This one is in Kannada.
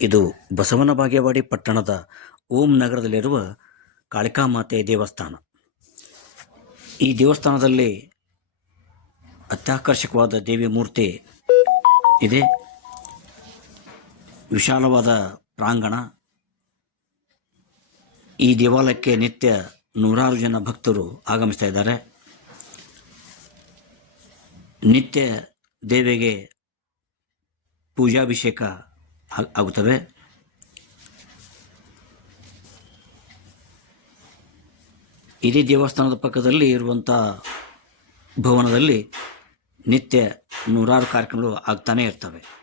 ಇದು ಬಸವನ ಬಾಗೇವಾಡಿ ಪಟ್ಟಣದ ಓಂ ನಗರದಲ್ಲಿರುವ ಕಾಳಿಕಾಮಾತೆ ದೇವಸ್ಥಾನ. ಈ ದೇವಸ್ಥಾನದಲ್ಲಿ ಅತ್ಯಾಕರ್ಷಕವಾದ ದೇವಿ ಮೂರ್ತಿ ಇದೆ. ವಿಶಾಲವಾದ ಪ್ರಾಂಗಣ. ಈ ದೇವಾಲಯಕ್ಕೆ ನಿತ್ಯ ನೂರಾರು ಜನ ಭಕ್ತರು ಆಗಮಿಸ್ತಾ ಇದ್ದಾರೆ. ನಿತ್ಯ ದೇವಿಗೆ ಪೂಜಾಭಿಷೇಕ ಆಗುತ್ತವೆ. ಇದೇ ದೇವಸ್ಥಾನದ ಪಕ್ಕದಲ್ಲಿ ಇರುವಂಥ ಭವನದಲ್ಲಿ ನಿತ್ಯ ನೂರಾರು ಕಾರ್ಯಕ್ರಮಗಳು ಆಗ್ತಾನೇ ಇರ್ತವೆ.